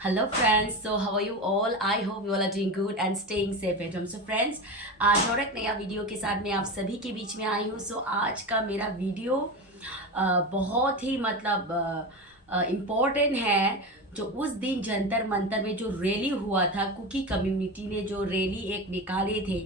Hello friends, so how are you all? I hope you all are doing good and staying safe at home. So friends, आज और एक नया video के साथ मैं आप सभी के बीच में आई हूँ. सो आज का मेरा वीडियो बहुत ही मतलब इम्पोर्टेंट है. जो उस दिन जंतर मंतर में जो रैली हुआ था, कुकी कम्युनिटी ने जो रैली एक निकाले थे,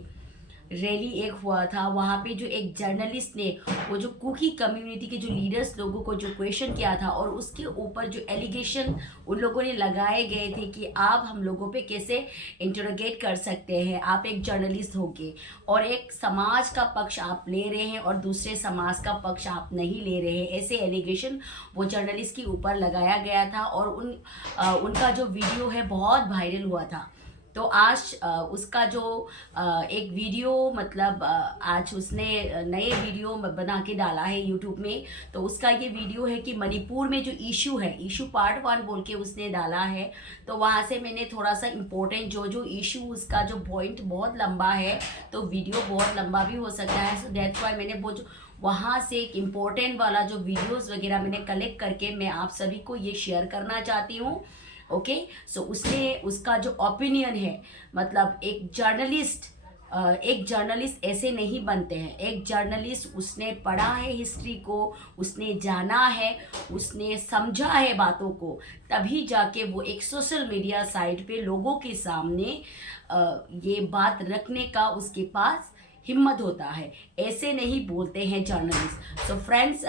रैली एक हुआ था, वहाँ पे जो एक जर्नलिस्ट ने वो जो कुकी कम्युनिटी के जो लीडर्स लोगों को जो क्वेश्चन किया था और उसके ऊपर जो एलिगेशन उन लोगों ने लगाए गए थे कि आप हम लोगों पे कैसे इंटरोगेट कर सकते हैं, आप एक जर्नलिस्ट होके और एक समाज का पक्ष आप ले रहे हैं और दूसरे समाज का पक्ष आप नहीं ले रहे हैं, ऐसे एलिगेशन वो जर्नलिस्ट के ऊपर लगाया गया था और उनका जो वीडियो है बहुत वायरल हुआ था. तो आज उसका जो एक वीडियो मतलब आज उसने नए वीडियो बना के डाला है यूट्यूब में. तो उसका ये वीडियो है कि मणिपुर में जो इशू है, इशू पार्ट 1 बोल के उसने डाला है. तो वहाँ से मैंने थोड़ा सा इम्पोर्टेंट जो जो इशू, उसका जो पॉइंट बहुत लंबा है तो वीडियो बहुत लंबा भी हो सकता है. सो दैट्स वाई मैंने वो जो वहाँ से एक इम्पोर्टेंट वाला जो वीडियोस वगैरह मैंने कलेक्ट करके मैं आप सभी को ये शेयर करना चाहती हूँ. ओके. सो उसने उसका जो ओपिनियन है, मतलब एक जर्नलिस्ट ऐसे नहीं बनते हैं. एक जर्नलिस्ट उसने पढ़ा है हिस्ट्री को, उसने जाना है, उसने समझा है बातों को, तभी जाके वो एक सोशल मीडिया साइट पे लोगों के सामने ये बात रखने का उसके पास हिम्मत होता है. ऐसे नहीं बोलते हैं जर्नलिस्ट. सो फ्रेंड्स,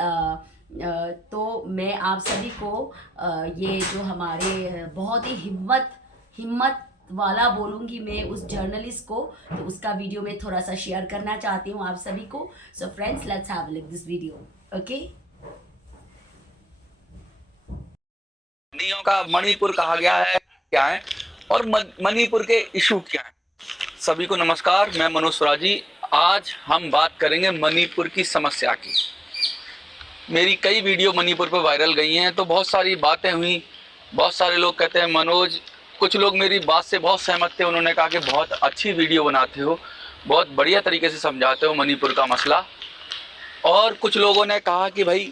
तो मैं आप सभी को ये जो हमारे बहुत ही हिम्मत वाला बोलूँगी मैं उस जर्नलिस्ट को, तो उसका वीडियो में थोड़ा सा शेयर करना चाहती हूँ आप सभी को. So friends, let's have look this video. Okay. मंडियों का मणिपुर कहा गया है क्या है और मणिपुर के इशू क्या है. सभी को नमस्कार, मैं मनोज स्वराजी. आज हम बात करेंगे मणिपुर की समस्या की. मेरी कई वीडियो मणिपुर पर वायरल गई हैं तो बहुत सारी बातें हुई. बहुत सारे लोग कहते हैं मनोज, कुछ लोग मेरी बात से बहुत सहमत थे. उन्होंने कहा कि बहुत अच्छी वीडियो बनाते हो, बहुत बढ़िया तरीके से समझाते हो मणिपुर का मसला. और कुछ लोगों ने कहा कि भाई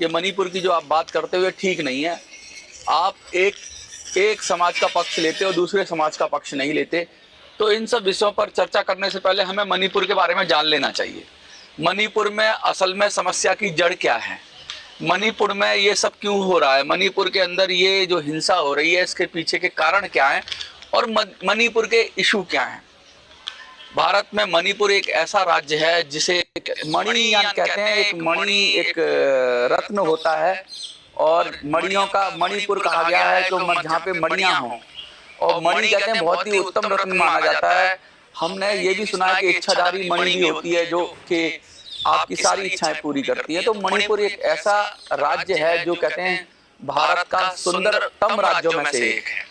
ये मणिपुर की जो आप बात करते हो ये ठीक नहीं है, आप एक समाज का पक्ष लेते हो, दूसरे समाज का पक्ष नहीं लेते. तो इन सब विषयों पर चर्चा करने से पहले हमें मणिपुर के बारे में जान लेना चाहिए. मणिपुर में असल में समस्या की जड़ क्या है, मणिपुर में ये सब क्यों हो रहा है, मणिपुर के अंदर ये जो हिंसा हो रही है इसके पीछे के कारण क्या है और मणिपुर के इशू क्या हैं. भारत में मणिपुर एक ऐसा राज्य है जिसे मणियान कहते हैं. एक मणि एक रत्न होता है और मणियों का मणिपुर कहा गया है तो जहाँ पे मणियां हों. और मणि कहते हैं बहुत ही उत्तम रत्न माना जाता है. हमने ये भी सुना है कि इच्छाधारी मणि भी होती है जो कि आपकी सारी इच्छाएं पूरी करती है. तो मणिपुर एक ऐसा राज्य है जो कहते हैं भारत का सुंदरतम राज्यों में से एक है.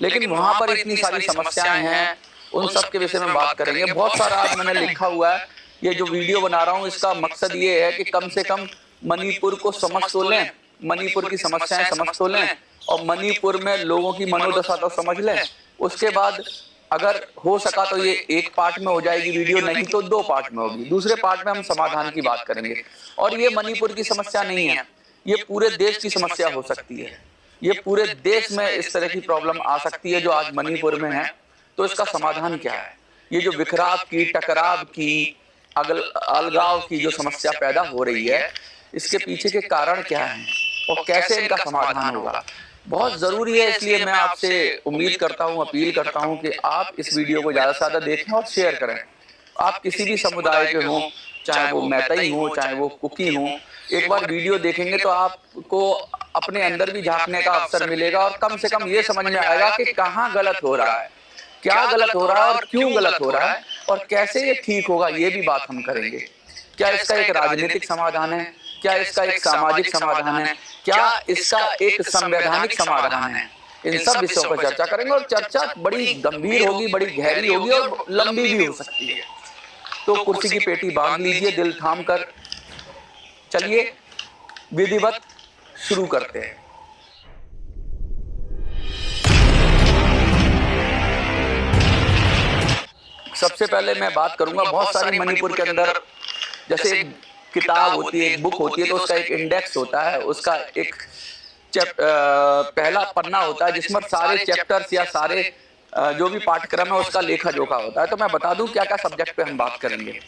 लेकिन वहां पर इतनी सारी समस्याएं हैं, उन सब के विषय में बात करेंगे. बहुत सारा आज मैंने लिखा हुआ है. ये जो वीडियो बना रहा हूँ इसका मकसद ये है कि कम से कम मणिपुर को समझ तो लें, मणिपुर की समस्याएं समझ तो लें और मणिपुर में लोगों की मनोदशा तो समझ लें. उसके बाद अगर हो सका तो ये एक पार्ट में हो जाएगी वीडियो, नहीं तो 2 पार्ट में होगी. दूसरे पार्ट में हम समाधान की बात करेंगे. और ये मणिपुर की समस्या नहीं है, ये पूरे देश की समस्या हो सकती है. ये पूरे देश में इस तरह की प्रॉब्लम आ सकती है जो आज मणिपुर में है. तो इसका समाधान क्या है? ये जो बिखराव की, टकराव की, अलगाव की जो समस्या पैदा हो रही है, इसके पीछे के कारण क्या हैं और कैसे इनका समाधान होगा, बहुत जरूरी है. इसलिए मैं आपसे उम्मीद करता हूं, अपील करता हूं कि आप इस वीडियो को ज्यादा से ज्यादा देखें और शेयर करें. आप किसी भी समुदाय के हों, चाहे वो मैतई हो, चाहे वो कुकी हो, एक बार वीडियो देखेंगे तो आपको अपने अंदर भी झांकने का अवसर मिलेगा और कम से कम ये समझ में आएगा कि कहाँ गलत हो रहा है, क्या गलत हो रहा है और क्यों गलत हो रहा है और कैसे ये ठीक होगा. ये भी बात हम करेंगे. क्या इसका एक राजनीतिक समाधान है, क्या इसका एक सामाजिक समाधान है, क्या इसका एक संवैधानिक समाधान है. इन सब विषयों पर चर्चा करेंगे और चर्चा बड़ी गंभीर होगी, बड़ी गहरी होगी और लंबी भी हो सकती है. तो कुर्सी की पेटी बांध लीजिए, दिल थाम कर. चलिए विधिवत शुरू करते हैं. सबसे पहले मैं बात करूंगा, बहुत सारी मणिपुर के अंदर जैसे एक किताब होती है, एक बुक होती है, तो उसका एक इंडेक्स होता है, उसका एक पहला पन्ना होता है जिसमें सारे चैप्टर्स या सारे जो भी पाठ्यक्रम है उसका लेखा जोखा होता है। तो मैं बता दूं क्या क्या सब्जेक्ट पे हम बात करेंगे।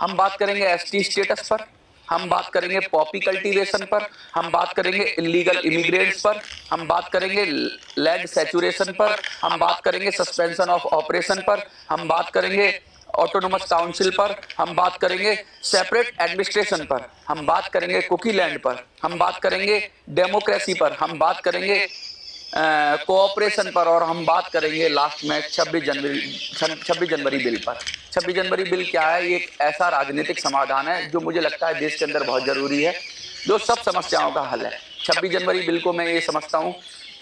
हम बात करेंगे एसटी स्टेटस पर, हम बात करेंगे पॉपी कल्टीवेशन पर, हम बात करेंगे इलीगल इमिग्रेंट्स पर, हम बात करेंगे लैंड सैचुरेशन पर, हम बात करेंगे सस्पेंशन ऑफ ऑपरेशन पर, हम बात करेंगे ऑटोनोमस काउंसिल पर, हम बात करेंगे सेपरेट एडमिनिस्ट्रेशन पर, हम बात करेंगे कुकी लैंड पर, हम बात करेंगे डेमोक्रेसी पर, हम बात करेंगे कोऑपरेशन पर, और हम बात करेंगे लास्ट में 26 जनवरी बिल पर। 26 जनवरी बिल क्या है? ये एक ऐसा राजनीतिक समाधान है जो मुझे लगता है देश के अंदर बहुत जरूरी है, जो सब समस्याओं का हल है। 26 जनवरी बिल को मैं ये समझता हूँ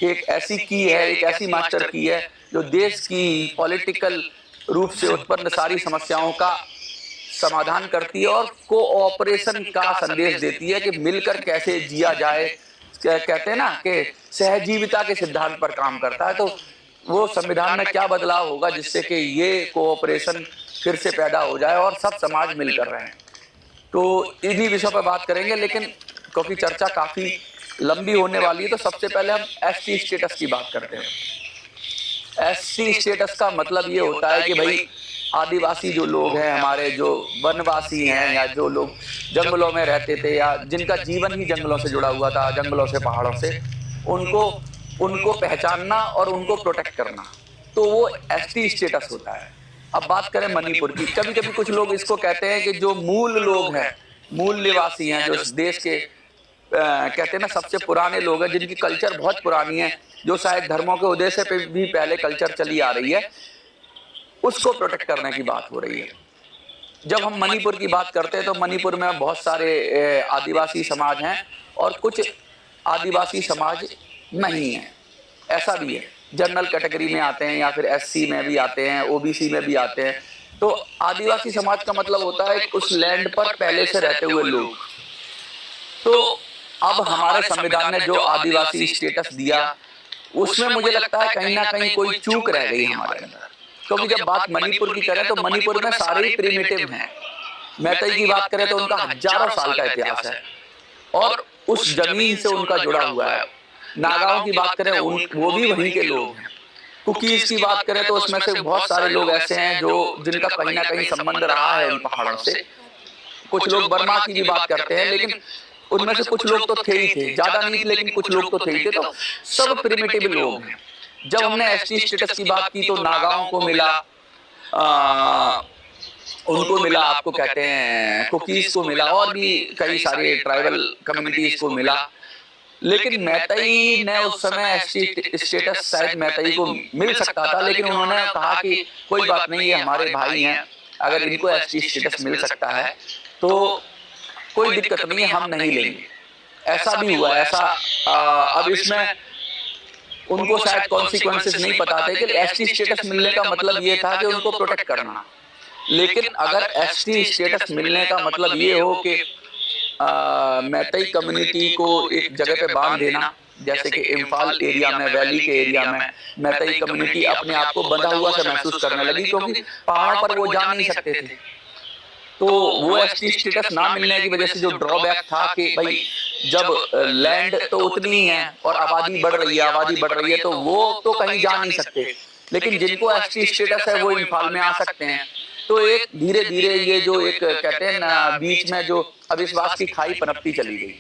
कि एक ऐसी की है, एक ऐसी मास्टर की है जो देश की पॉलिटिकल रूप से उत्पन्न सारी समस्याओं का समाधान करती है और कोऑपरेशन का संदेश देती है कि मिलकर कैसे जिया जाए। कहते हैं ना कि सहजीविता के सिद्धांत पर काम करता है। तो वो संविधान में क्या बदलाव होगा जिससे कि ये कोऑपरेशन फिर से पैदा हो जाए और सब समाज मिलकर रहें। तो इन्हीं विषयों पर बात करेंगे, लेकिन क्योंकि चर्चा काफी लंबी होने वाली है तो सबसे पहले हम एसटी स्टेटस की बात करते हैं। एसटी स्टेटस का मतलब ये होता है कि भाई आदिवासी जो लोग हैं हमारे, जो वनवासी हैं या जो लोग जंगलों में रहते थे या जिनका जीवन ही जंगलों से जुड़ा हुआ था, जंगलों से पहाड़ों से, उनको पहचानना और उनको प्रोटेक्ट करना, तो वो एसटी स्टेटस होता है। अब बात करें मणिपुर की, कभी कभी कुछ लोग इसको कहते हैं कि जो मूल लोग हैं, मूल निवासी हैं, जो इस देश के कहते हैं ना सबसे पुराने लोग हैं, जिनकी कल्चर बहुत पुरानी है, जो शायद धर्मों के उदय से भी पहले कल्चर चली आ रही है, उसको प्रोटेक्ट करने की बात हो रही है। जब हम मणिपुर की बात करते हैं तो मणिपुर में बहुत सारे आदिवासी समाज हैं और कुछ आदिवासी समाज नहीं है, ऐसा भी है। जनरल कैटेगरी में आते हैं या फिर एससी में भी आते हैं, ओबीसी में भी आते हैं। तो आदिवासी समाज का मतलब होता है उस लैंड पर पहले से रहते हुए लोग। तो अब हमारे संविधान ने जो आदिवासी स्टेटस दिया उसमें मुझे लगता है कहीं ना कहीं कोई चूक रह गई हमारे अंदर, क्योंकि जब बात मणिपुर की करें तो मणिपुर में सारे ही प्रिमिटिव हैं। मैतई की बात करें तो उनका हजारों साल का इतिहास है और उस जमीन से उनका जुड़ा हुआ है। नागाओं की बात करें वो भी वहीं के लोग हैं। कुकीज की बात करें तो उसमें से बहुत सारे लोग ऐसे हैं जो जिनका कहीं ना कहीं संबंध रहा है उन पहाड़ों से। कुछ लोग बर्मा की भी बात करते हैं, लेकिन उनमें से कुछ लोग तो थे ही थे, ज्यादा नहीं थे लेकिन कुछ लोग तो थे ही थे। तो सब प्रिमिटिव लोग हैं। जब हमने एसटी स्टेटस की बात की तो नागाओं को मिला, उनको मिला, आपको कहते हैं कुकीज को मिला, और भी कई सारे ट्राइबल कम्युनिटीज को मिला। लेकिन मैतई ने उस समय एसटी स्टेटस शायद मैतई को मिल सकता था, लेकिन उन्होंने कहा कि कोई बात नहीं, ये हमारे भाई हैं, अगर इनको एसटी स्टेटस मिल सकता है तो कोई दिक्कत नहीं है, हम नहीं लेंगे। ऐसा भी हुआ। ऐसा अब इसमें उनको शायद कॉन्सिक्वेंसेस नहीं पता थे कि एसटी स्टेटस मिलने का मतलब ये था कि उनको प्रोटेक्ट करना। लेकिन अगर एसटी स्टेटस मिलने का मतलब ये हो कि मैतई कम्युनिटी को एक जगह पे बांध देना, जैसे कि इम्फाल एरिया में, वैली के एरिया में मैतई कम्युनिटी अपने आप को बंधा हुआ से महसूस करने लगी, क्योंकि पहाड़ पर वो जा नहीं सकते थे। तो वो एसटी स्टेटस ना मिलने की वजह से जो ड्रॉबैक था कि भाई जब लैंड तो उतनी ही है और आबादी बढ़ रही है, तो वो तो कहीं जा नहीं सकते, लेकिन जिनको एसटी स्टेटस है वो इम्फाल में आ सकते हैं। तो एक धीरे धीरे ये जो एक कहते हैं ना बीच में जो अविश्वास की खाई पनपती चली गई।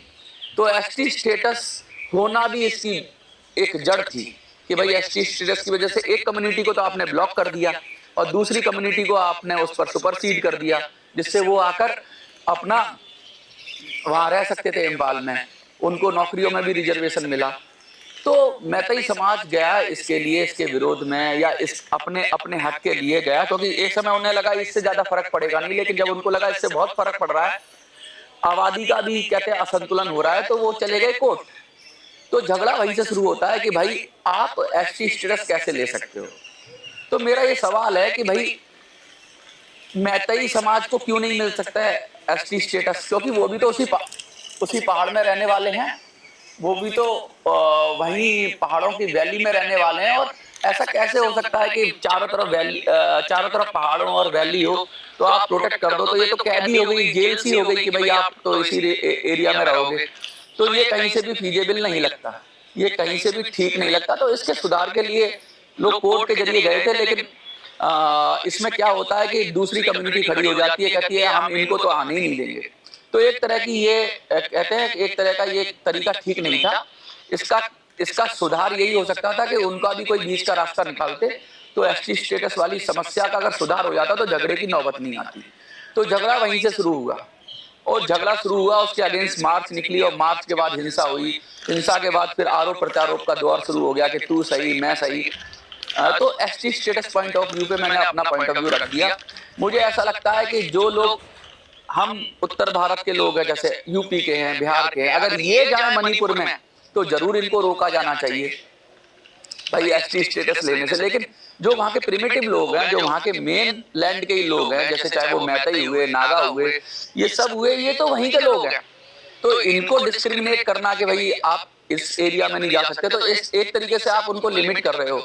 तो एसटी स्टेटस होना भी इसकी एक जड़ थी कि भाई एसटी स्टेटस की वजह से एक कम्युनिटी को तो आपने ब्लॉक कर दिया और दूसरी कम्युनिटी को आपने उस पर सुपरसीड कर दिया, जिससे वो आकर अपना वहां रह सकते थे इम्फाल में, उनको नौकरियों में भी रिजर्वेशन मिला। तो मैतई समाज गया इसके लिए, इसके विरोध में, या इस अपने हक के लिए गया, क्योंकि एक समय उन्हें लगा इससे ज्यादा फर्क पड़ेगा नहीं, लेकिन जब उनको लगा इससे बहुत फर्क पड़ रहा है, आबादी का भी कहते हैं असंतुलन हो रहा है, तो वो चले गए कोर्ट। तो झगड़ा वहीं से शुरू होता है कि भाई आप एसटी स्टेटस कैसे ले सकते हो। तो मेरा ये सवाल है कि भाई मैतई समाज को क्यों नहीं मिल सकता है एसटी स्टेटस, क्योंकि वो भी तो उसी पहाड़ में रहने वाले हैं, वो भी तो वहीं पहाड़ों की वैली में रहने वाले हैं। और ऐसा कैसे हो सकता है कि चारों तरफ पहाड़ों और वैली हो तो आप प्रोटेक्ट कर दो, तो ये तो कैदी हो गई, जेल सी हो गई कि भाई आप तो इसी एरिया में रहोगे। तो ये कहीं से भी फीजेबल नहीं लगता। ये कहीं से भी ठीक नहीं लगता। तो इसके सुधार के लिए लोग कोर्ट के जरिए गए थे, लेकिन इसमें क्या होता है कि दूसरी कम्युनिटी खड़ी हो जाती है, कहती है हम इनको तो आने ही नहीं देंगे। तो एक तरह की ये कहते हैं एक तरह का ये तरीका ठीक नहीं था। इसका इसका सुधार यही हो सकता था कि उनका भी कोई बीच का रास्ता निकालते, तो एसटी स्टेटस वाली समस्या का अगर सुधार हो जाता तो झगड़े की नौबत नहीं आती। तो झगड़ा वहीं से शुरू हुआ, और झगड़ा शुरू हुआ, उसके अगेंस्ट मार्च निकली, और मार्च के बाद हिंसा हुई। हिंसा के बाद फिर आरोप प्रत्यारोप का दौर शुरू हो गया कि तू सही मैं सही। तो ST status point of view पे मैंने अपना पॉइंट ऑफ व्यू रख दिया। मुझे ऐसा लगता है कि जो लोग हम उत्तर भारत के लोग हैं, जैसे यूपी के हैं, बिहार के हैं, अगर ये जाए मणिपुर में तो जरूर इनको रोका जाना चाहिए भाई एसटी स्टेटस लेने से। लेकिन जो वहाँ के प्रिमिटिव लोग हैं, जो वहाँ के मेन लैंड के ही लोग हैं, जैसे चाहे वो मैतई हुए, नागा हुए, ये सब हुए, ये तो वहीं के लोग हैं। तो इनको डिस्क्रिमिनेट करना कि भाई आप इस एरिया में नहीं जा सकते, तो इस एक तरीके से आप उनको लिमिट कर रहे हो।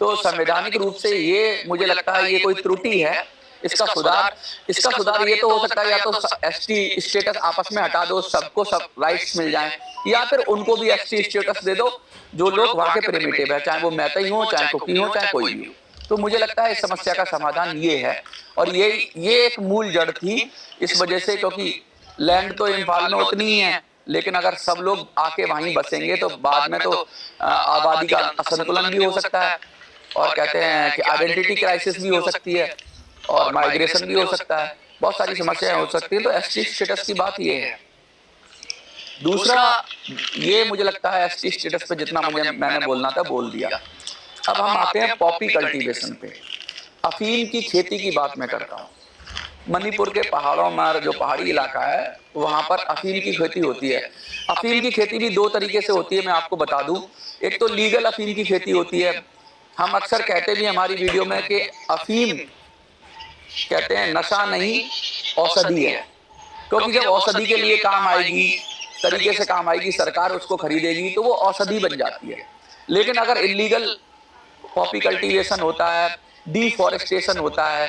तो संवैधानिक रूप से ये मुझे लगता है ये कोई त्रुटि है। इसका सुधार ये तो हो सकता है, या तो एसटी स्टेटस आपस में हटा दो, सबको सब राइट्स मिल जाएं, या फिर उनको भी एसटी स्टेटस दे दो जो लोग वहाँ के प्रिमिटिव है, चाहे वो मैतई हो, चाहे कुकी हो, चाहे कोई भी हो। तो मुझे लगता है इस समस्या का समाधान ये है, और ये एक मूल जड़ थी इस वजह से, क्योंकि लैंड तो इम्फाल में उतनी ही है, लेकिन अगर सब लोग आके वहीं बसेंगे तो बाद में तो आबादी का असंतुलन भी हो सकता है, और कहते हैं कि आइडेंटिटी क्राइसिस भी हो सकती है, और माइग्रेशन भी हो सकता है, बहुत सारी समस्याएं हो सकती है। तो एसटी स्टेटस की बात ये है। दूसरा, ये मुझे लगता है एसटी स्टेटस पे जितना मैंने बोलना था बोल दिया। अब हम आते हैं पॉपी कल्टीवेशन पे। अफीम की खेती की बात मैं करता हूँ। मणिपुर के पहाड़ों में जो पहाड़ी इलाका है वहाँ पर अफीम की खेती होती है। अफीम की खेती भी दो तरीके से होती है, मैं आपको बता दूं। एक तो लीगल अफीम की खेती होती है। हम अक्सर कहते भी हमारी वीडियो में कि अफीम कहते हैं नशा नहीं औषधि है, क्योंकि जब औषधि के लिए काम आएगी, तरीके से काम आएगी, सरकार उसको खरीदेगी तो वो औषधि बन जाती है। लेकिन अगर इलीगल पॉपी कल्टीवेशन होता है, डिफॉरेस्टेशन होता है,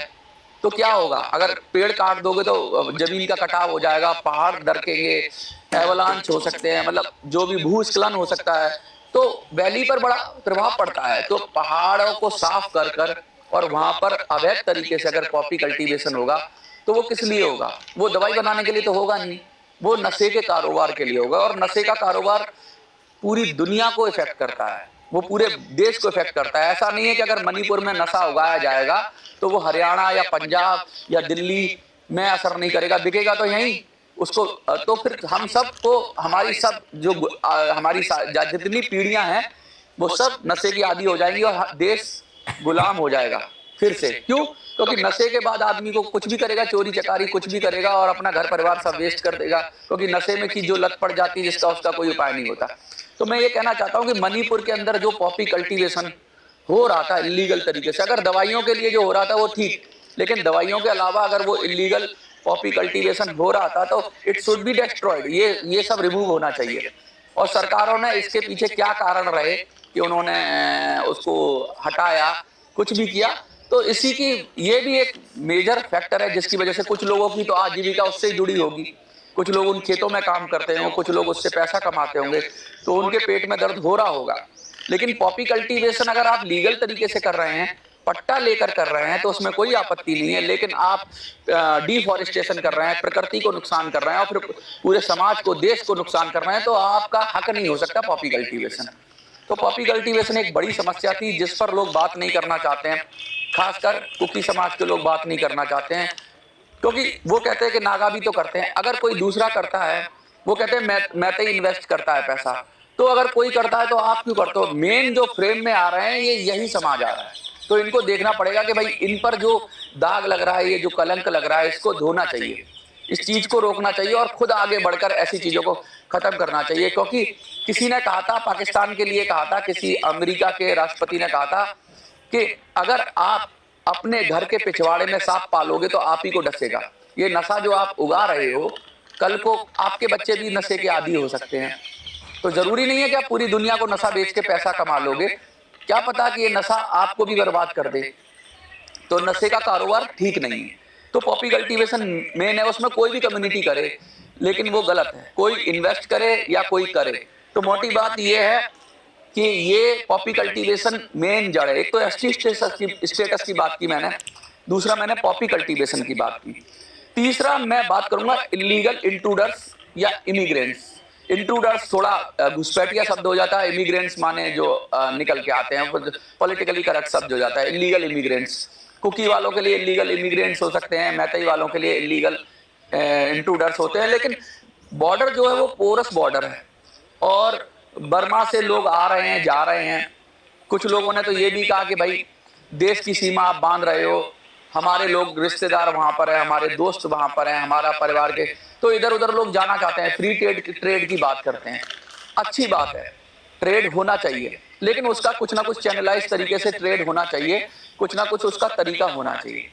तो क्या होगा? अगर पेड़ काट दोगे तो जमीन का कटाव हो जाएगा, पहाड़ दरकेंगे, एवलांच हो सकते हैं, मतलब जो भी भूस्खलन हो सकता है, तो वैली पर बड़ा प्रभाव पड़ता है। तो पहाड़ों को साफ कर कर और वहां पर अवैध तरीके से अगर पॉपी कल्टीवेशन होगा तो वो किस लिए होगा? वो दवाई बनाने के लिए तो होगा नहीं, वो नशे के कारोबार के लिए होगा। और नशे का कारोबार पूरी दुनिया को इफेक्ट करता है, वो पूरे देश को इफेक्ट करता है। ऐसा नहीं है कि अगर मणिपुर में नशा उगाया जाएगा तो वो हरियाणा या पंजाब या दिल्ली में असर नहीं करेगा, बिकेगा तो यहीं उसको। तो फिर हम सबको, हमारी सब जो हमारी जितनी पीढ़ियां हैं वो सब नशे की आदी हो जाएंगी और देश गुलाम हो जाएगा फिर से। क्यों? क्योंकि नशे के बाद आदमी को कुछ भी करेगा, चोरी चकारी कुछ भी करेगा और अपना घर परिवार सब वेस्ट कर देगा, क्योंकि नशे में की जो लत पड़ जाती है जिसका उसका कोई उपाय नहीं होता। तो मैं ये कहना चाहता हूँ कि मणिपुर के अंदर जो पॉपी कल्टीवेशन हो रहा था इलीगल तरीके से, अगर दवाइयों के लिए जो हो रहा था वो ठीक, लेकिन दवाइयों के अलावा अगर वो इलीगल पॉपी कल्टीवेशन हो रहा था तो इट शुड बी डिस्ट्रॉयड। ये सब रिमूव होना चाहिए। और सरकारों ने इसके पीछे क्या कारण रहे कि उन्होंने उसको हटाया, कुछ भी किया, तो इसी की ये भी एक मेजर फैक्टर है जिसकी वजह से कुछ लोगों की तो आजीविका उससे जुड़ी होगी। कुछ लोग उन खेतों में काम करते हों, कुछ लोग उससे पैसा कमाते होंगे, तो उनके पेट में दर्द हो रहा होगा। लेकिन पॉपी कल्टीवेशन अगर आप लीगल तरीके से कर रहे हैं, पट्टा लेकर कर रहे हैं, तो उसमें कोई आपत्ति नहीं है। लेकिन आप डिफॉरेस्टेशन कर रहे हैं, प्रकृति को नुकसान कर रहे हैं और फिर पूरे समाज को, देश को नुकसान कर रहे हैं, तो आपका हक नहीं हो सकता पॉपी कल्टीवेशन। तो पॉपी कल्टीवेशन एक बड़ी समस्या थी जिस पर लोग बात नहीं करना चाहते हैं, खासकर कुकी समाज के लोग बात नहीं करना चाहते हैं, क्योंकि वो कहते हैं कि नागा भी तो करते हैं। अगर कोई दूसरा करता है, वो कहते हैं मैं तो इन्वेस्ट करता है पैसा, तो अगर कोई करता है तो आप क्यों करते हो? मेन जो फ्रेम में आ रहे हैं ये यही समाज आ रहा है, तो इनको देखना पड़ेगा कि भाई इन पर जो दाग लग रहा है, ये जो कलंक लग रहा है, इसको धोना चाहिए, इस चीज को रोकना चाहिए और खुद आगे बढ़कर ऐसी चीजों को खत्म करना चाहिए। क्योंकि किसी ने कहा था, पाकिस्तान के लिए कहा था, किसी अमेरिका के राष्ट्रपति ने कहा था कि अगर आप अपने घर के पिछवाड़े में सांप पालोगे तो आप ही को डसेगा। ये नशा जो आप उगा रहे हो, कल को आपके बच्चे भी नशे के आदी हो सकते हैं। तो जरूरी नहीं है कि आप पूरी दुनिया को नशा बेच के पैसा कमा लोगे, क्या पता कि ये नशा आपको भी बर्बाद कर दे। तो नशे का कारोबार ठीक नहीं है। तो पॉपी कल्टीवेशन मेन है, उसमें कोई भी कम्युनिटी करे, लेकिन वो गलत है। कोई इन्वेस्ट करे या कोई करे, तो मोटी बात ये है कि ये पॉपी कल्टीवेशन मेन जड़ है। एक तो एसटी स्टेटस की बात की मैंने, दूसरा मैंने पॉपी कल्टीवेशन की बात की, तीसरा मैं बात करूंगा इलीगल इंट्रूडर्स या इमिग्रेंट्स। इंट्रूडर्स थोड़ा घुसपैठिया शब्द हो जाता है, इमिग्रेंट्स माने जो निकल के आते हैं, पॉलिटिकली करेक्ट शब्द हो जाता है। इलीगल इमिग्रेंट्स, कुकी वालों के लिए इलीगल इमिग्रेंट्स हो सकते हैं, मैतई वालों के लिए इलीगल इंट्रूडर्स होते हैं। लेकिन बॉर्डर जो है वो पोरस बॉर्डर है और बर्मा से लोग आ रहे हैं, जा रहे हैं। कुछ लोगों ने तो ये भी कहा कि भाई देश की सीमा आप बांध रहे हो, हमारे लोग रिश्तेदार वहां पर है, हमारे दोस्त वहां पर है, हमारा परिवार के, तो इधर उधर लोग जाना चाहते हैं। फ्री ट्रेड की बात करते हैं, अच्छी बात है, ट्रेड होना चाहिए, लेकिन उसका कुछ ना कुछ चैनलाइज तरीके से ट्रेड होना चाहिए, कुछ ना कुछ उसका तरीका होना चाहिए।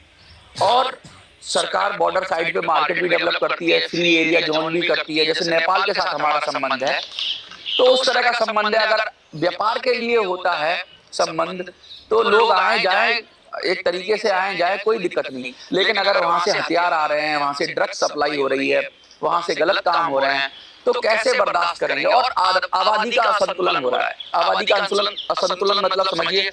और सरकार बॉर्डर साइड पे मार्केट भी डेवलप करती है, फ्री एरिया जोन भी करती है। जैसे नेपाल के साथ हमारा संबंध है, तो उस तरह का संबंध है। अगर व्यापार के लिए होता है संबंध तो लोग आए जाए, एक तरीके से आए जाए, कोई दिक्कत नहीं। लेकिन अगर वहां से हथियार आ रहे हैं, वहां से ड्रग्स सप्लाई हो रही है, वहां से गलत काम हो रहे हैं, तो कैसे बर्दाश्त करेंगे। और आबादी का असंतुलन हो रहा है। आबादी का असंतुलन मतलब समझिए,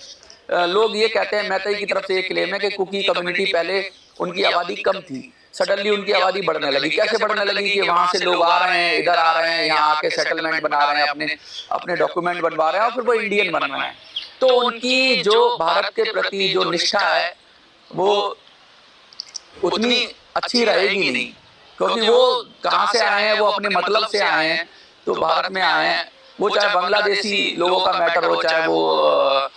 लोग ये कहते हैं, मैतई की तरफ से ये क्लेम है कि कुकी कम्युनिटी पहले उनकी आबादी कम थी, सडनली उनकी आबादी बढ़ने लगी। कैसे बढ़ने लगी कि वहां से लोग आ रहे हैं, इधर आ रहे हैं, यहाँ आके सेटलमेंट बना रहे हैं, अपने डॉक्यूमेंट बनवा रहे हैं और फिर वो इंडियन बन रहे हैं। तो उनकी जो भारत के प्रति जो निष्ठा है वो उतनी अच्छी रहेगी नहीं, क्योंकि वो कहाँ से आए हैं, वो अपने मतलब से आए हैं, तो भारत में आए हैं। वो चाहे बांग्लादेशी लोगों का मैटर हो, चाहे वो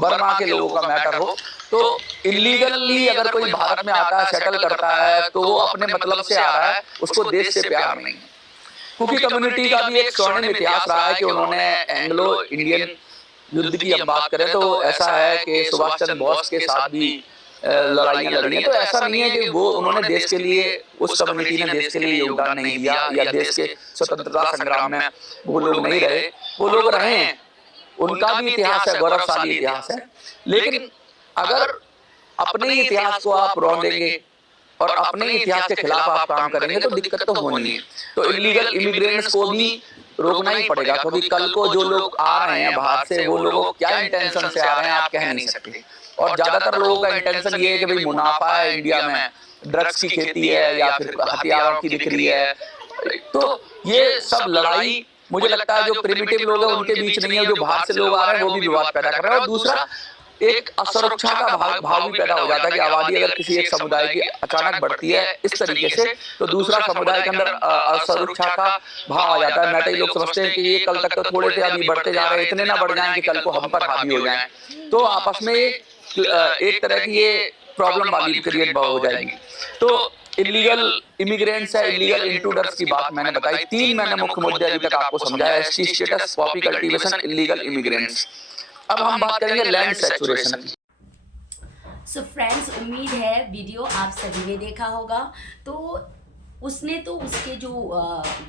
बर्मा के लोगों का मैटर हो, तो इलीगली अगर कोई भारत में आता है, सेटल करता है, तो वो अपने मतलब से आ रहा है, उसको देश से प्यार नहीं है। कुकी कम्युनिटी का भी एक स्वर्णिम इतिहास रहा है कि उन्होंने एंग्लो इंडियन युद्ध की हम बात करें तो ऐसा है कि सुभाष चंद्र बोस के साथ भी लड़ाइयां लड़ी हैं। तो ऐसा नहीं है कि वो उन्होंने देश के लिए, उस कम्युनिटी ने देश के लिए योगदान नहीं दिया या देश के स्वतंत्रता संग्राम में वो लोग नहीं रहे, वो लोग रहे हैं, उनका भी इतिहास है, गौरवशाली इतिहास है। लेकिन अगर अपने इतिहास को आप रौंदेंगे और अपने इतिहास के खिलाफ आप काम करेंगे तो दिक्कत तो होनी है। तो इलीगल इमिग्रेंट्स को भी रोकना ही पड़ेगा, क्योंकि कल को जो लोग आ रहे हैं बाहर से, वो लोग क्या इंटेंशन से आ रहे हैं आप कह नहीं सकते। और ज्यादातर लोगों का इंटेंशन ये है कि भाई मुनाफा है इंडिया में, ड्रग्स की खेती है या फिर हथियारों की बिक्री है। तो ये सब लड़ाई मुझे लगता है जो प्रिमिटिव लोग हैं उनके बीच नहीं है, जो बाहर से लोग आ रहे हैं वो भी विवाद पैदा कर रहे हैं। और दूसरा एक असुरक्षा का भाव भी पैदा हो जाता है कि आबादी अगर किसी एक समुदाय की अचानक बढ़ती है इस तरीके से, तो दूसरा समुदाय के अंदर असुरक्षा का भाव आ जाता है। मैतई लोग समझते हैं कि ये कल तक तो थोड़े थे, अभी बढ़ते जा रहे हैं, इतने ना बढ़ जाएं कि कल को हम पर हावी हो जाएं, तो आपस में एक तरह की ये प्रॉब्लम वाली क्रिएट हो जाएगी। तो इलीगल इमिग्रेंट्स है, इलीगल इंट्रूडर्स की बात मैंने बताई, तीन मैंने मुख्य मुद्दे अभी तक आपको समझाया, ST status, Poppy cultivation, illegal immigrants. अब हम बात करेंगे लैंड सैचुरेशन की। सो फ्रेंड्स, उम्मीद है वीडियो आप सभी ने देखा होगा। तो उसने तो उसके जो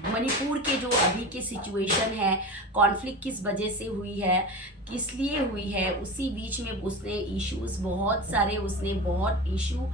मणिपुर के जो अभी की सिचुएशन है, कॉन्फ्लिक्ट किस वजह से हुई है, किस लिए हुई है, उसी बीच में उसने इश्यूज बहुत सारे, उसने बहुत इशू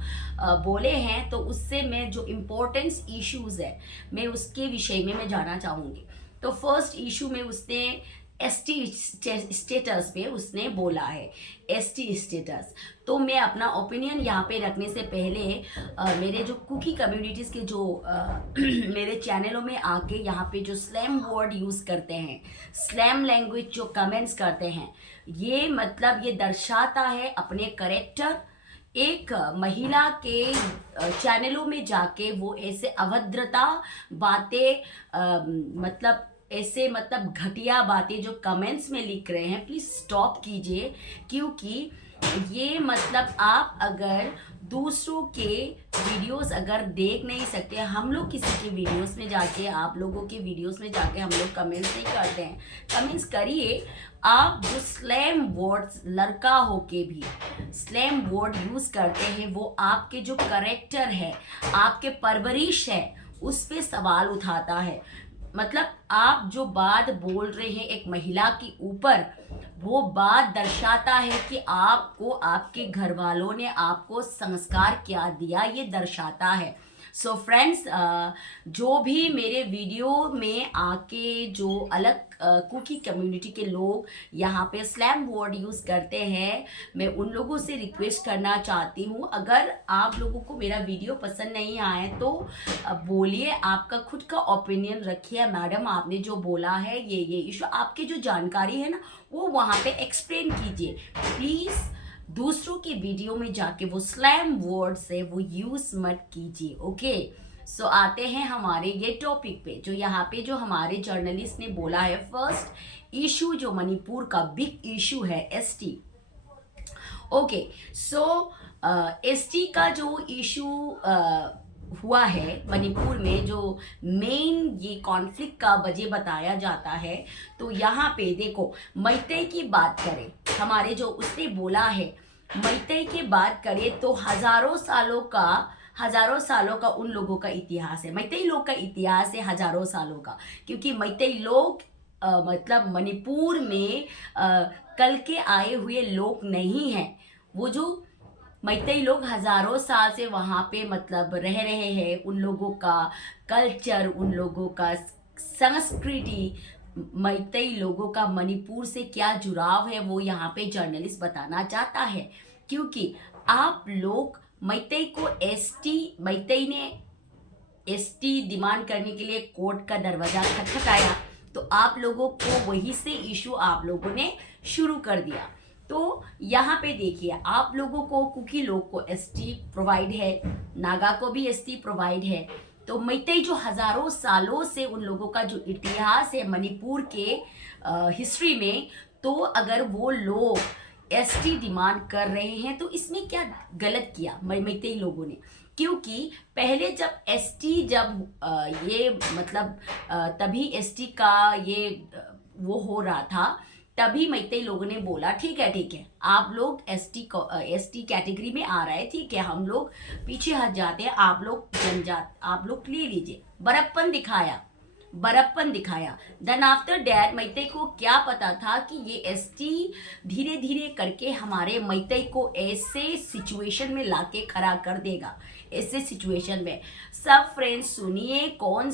बोले हैं। तो उससे मैं जो इम्पोर्टेंस इश्यूज है मैं उसके विषय में मैं जानना चाहूँगी। तो फर्स्ट इशू में उसने एसटी स्टेटस पे उसने बोला है, एसटी स्टेटस। तो मैं अपना ओपिनियन यहाँ पे रखने से पहले मेरे जो कुकी कम्युनिटीज़ के जो मेरे चैनलों में आके यहाँ पे जो स्लैम वर्ड यूज़ करते हैं, स्लैम लैंग्वेज जो कमेंट्स करते हैं, ये मतलब ये दर्शाता है अपने करेक्टर। एक महिला के चैनलों में जाके वो ऐसे अभद्रता बातें मतलब ऐसे मतलब घटिया बातें जो कमेंट्स में लिख रहे हैं, प्लीज़ स्टॉप कीजिए। क्योंकि ये मतलब आप अगर दूसरों के वीडियोस अगर देख नहीं सकते, हम लोग किसी के वीडियोस में जाके, आप लोगों के वीडियोस में जाके हम लोग कमेंट्स नहीं करते हैं। कमेंट्स करिए। आप जो स्लैम वर्ड्स, लड़का होके भी स्लैम वर्ड यूज़ करते हैं, वो आपके जो करेक्टर है, आपके परवरिश है, उस पर सवाल उठाता है। मतलब आप जो बात बोल रहे हैं एक महिला के ऊपर, वो बात दर्शाता है कि आपको आपके घर वालों ने आपको संस्कार क्या दिया, ये दर्शाता है। सो फ्रेंड्स, जो भी मेरे वीडियो में आके जो अलग कुकी कम्युनिटी के लोग यहाँ पे स्लैम वर्ड यूज़ करते हैं, मैं उन लोगों से रिक्वेस्ट करना चाहती हूँ, अगर आप लोगों को मेरा वीडियो पसंद नहीं आए तो बोलिए, आपका खुद का ओपिनियन रखिए। मैडम आपने जो बोला है ये इशू, आपकी जो जानकारी है ना वो वहाँ पे एक्सप्लेन कीजिए प्लीज़। दूसरों के वीडियो में जाके वो स्लैम वर्ड से वो यूज मत कीजिए, ओके। सो आते हैं हमारे ये टॉपिक पे, जो यहाँ पे जो हमारे जर्नलिस्ट ने बोला है। फर्स्ट इशू जो मणिपुर का बिग इशू है, एसटी। ओके, सो एसटी का जो इशू हुआ है मणिपुर में, जो मेन ये कॉन्फ्लिक्ट का वजह बताया जाता है, तो यहाँ पे देखो, मैतेई की बात करें, हमारे जो उसने बोला है, मैतेई की बात करें तो हजारों सालों का उन लोगों का इतिहास है। मैतेई लोग का इतिहास है हजारों सालों का, क्योंकि मैतेई लोग मतलब मणिपुर में कल के आए हुए लोग नहीं हैं। वो जो मैतेई लोग हजारों साल से वहाँ पे मतलब रह रहे हैं, उन लोगों का कल्चर, उन लोगों का संस्कृति, मैतेई लोगों का मणिपुर से क्या जुड़ाव है, वो यहाँ पे जर्नलिस्ट बताना चाहता है। क्योंकि आप लोग मैतेई को मैतेई ने एसटी डिमांड करने के लिए कोर्ट का दरवाजा खटखटाया, तो आप लोगों को वही से इशू आप लोगों ने शुरू कर दिया। तो यहाँ पे देखिए, आप लोगों को, कुकी लोग को एसटी प्रोवाइड है, नागा को भी एसटी प्रोवाइड है। तो मैतेई जो हजारों सालों से उन लोगों का जो इतिहास है मणिपुर के हिस्ट्री में, तो अगर वो लोग एसटी डिमांड कर रहे हैं तो इसमें क्या गलत किया मैतेई लोगों ने? क्योंकि पहले जब एसटी ये मतलब तभी एसटी का ये वो हो रहा था, तभी मैतेई लोगों ने बोला ठीक है, आप लोग एसटी कैटेगरी में आ रहे हैं, ठीक है, हम लोग पीछे हट जाते हैं, आप लोग ले लीजिए। बड़प्पन दिखाया। देन आफ्टर दैट मैतेई को क्या पता था कि ये एसटी धीरे धीरे करके हमारे मैतेई को ऐसे सिचुएशन में लाके खड़ा कर देगा। ऐसे सिचुएशन में सब फ्रेंड्स सुनिए, कौन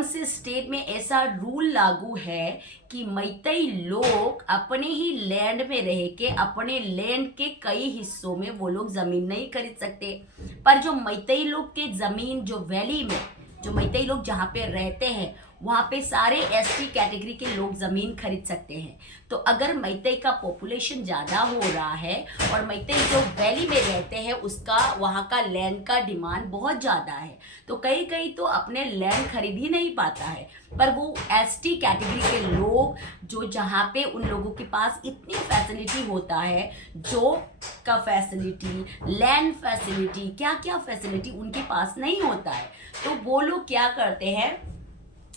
से स्टेट में ऐसा रूल लागू है कि मैतेई लोग अपने ही लैंड में रह के अपने लैंड के कई हिस्सों में वो लोग जमीन नहीं खरीद सकते, पर जो मैतेई लोग के जमीन, जो वैली में जो मैतेई लोग जहाँ पे रहते हैं, वहाँ पे सारे एसटी कैटेगरी के लोग जमीन खरीद सकते हैं। तो अगर मैतेई का पॉपुलेशन ज़्यादा हो रहा है और मैतेई जो वैली में रहते हैं उसका, वहाँ का लैंड का डिमांड बहुत ज़्यादा है, तो कई तो अपने लैंड खरीद ही नहीं पाता है। पर वो एसटी कैटेगरी के लोग जो जहाँ पे उन लोगों के पास इतनी फैसिलिटी होता है, जॉब का फैसिलिटी, लैंड फैसिलिटी, क्या फैसिलिटी उनके पास नहीं होता है, तो वो लोग क्या करते हैं,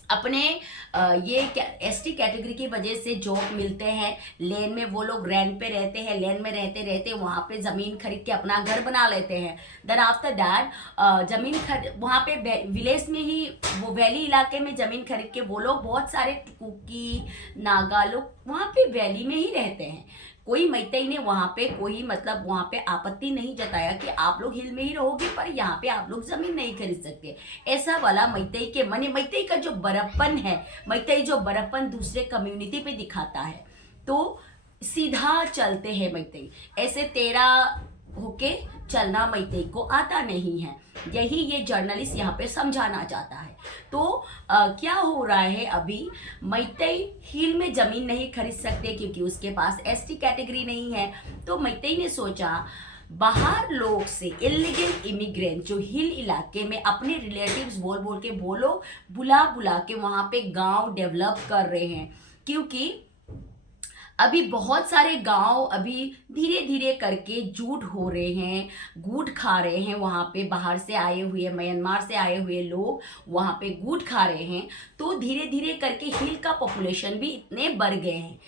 अपने ये एसटी कैटेगरी की वजह से जॉब मिलते हैं, लैंड में वो लोग रेंट पे रहते हैं, लैंड में रहते रहते वहाँ पे ज़मीन खरीद के अपना घर बना लेते हैं। देन आफ्टर दैट वहाँ पे विलेज में ही, वो वैली इलाके में ज़मीन खरीद के वो लोग, बहुत सारे कुकी नागा लोग वहाँ पे वैली में ही रहते हैं। कोई मैतेई ने वहाँ पे कोई मतलब वहाँ पे आपत्ति नहीं जताया कि आप लोग हिल में ही रहोगे, पर यहाँ पे आप लोग जमीन नहीं खरीद सकते। ऐसा वाला मैतेई का जो बड़प्पन है, मैतेई जो बड़प्पन दूसरे कम्युनिटी पे दिखाता है, तो सीधा चलते हैं मैतेई, ऐसे तेरा होके चलना मैतेई को आता नहीं है। यही ये जर्नलिस्ट यहाँ पे समझाना चाहता है। तो क्या हो रहा है, अभी मैतेई हिल में जमीन नहीं खरीद सकते क्योंकि उसके पास एसटी कैटेगरी नहीं है। तो मैतेई ने सोचा, बाहर लोग से, इलीगल इमिग्रेंट जो हिल इलाके में अपने रिलेटिव्स बोल के, वो लोग बुला के वहाँ पे गांव डेवलप कर रहे हैं, क्योंकि अभी बहुत सारे गांव अभी धीरे धीरे करके जूट हो रहे हैं, गूट खा रहे हैं। वहाँ पे बाहर से आए हुए, म्यांमार से आए हुए लोग वहाँ पे गूट खा रहे हैं। तो धीरे धीरे करके हिल का पॉपुलेशन भी इतने बढ़ गए हैं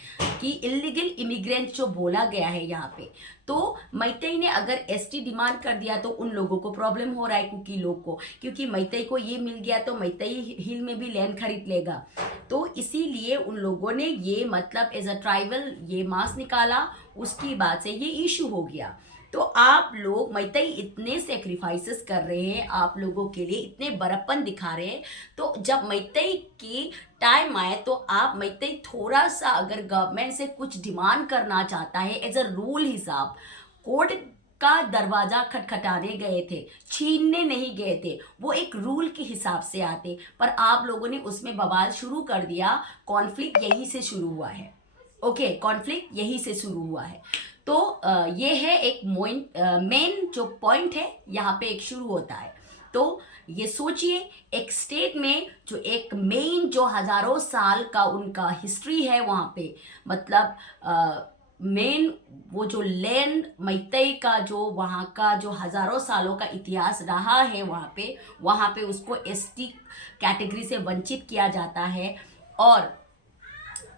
कि इलीगल इमिग्रेंट जो बोला गया है यहाँ पे, तो मैतेई ने अगर एसटी डिमांड कर दिया तो उन लोगों को प्रॉब्लम हो रहा है, कुकी लोग को, क्योंकि मैतेई को ये मिल गया तो मैतेई हिल में भी लैंड खरीद लेगा। तो इसीलिए उन लोगों ने ये मतलब एज अ ट्राइबल ये मास निकाला, उसकी बात से ये इशू हो गया। तो आप लोग मैतई इतने सेक्रीफाइसेस कर रहे हैं, आप लोगों के लिए इतने बड़प्पन दिखा रहे हैं, तो जब मैतई की टाइम आए तो आप मैतई थोड़ा सा अगर गवर्नमेंट से कुछ डिमांड करना चाहता है एज अ रूल हिसाब, कोर्ट का दरवाजा खटखटाने गए थे, छीनने नहीं गए थे, वो एक रूल के हिसाब से आते, पर आप लोगों ने उसमें बवाल शुरू कर दिया। कॉन्फ्लिक्ट यही से शुरू हुआ है। ओके, कॉन्फ्लिक्ट यही से शुरू हुआ है। तो ये है एक मेन जो पॉइंट है यहाँ पे एक शुरू होता है। तो ये सोचिए, एक स्टेट में जो एक मेन जो हजारों साल का उनका हिस्ट्री है वहाँ पे, मतलब मेन वो जो लैंड मैतई का जो वहाँ का जो हजारों सालों का इतिहास रहा है वहाँ पे उसको एसटी कैटेगरी से वंचित किया जाता है। और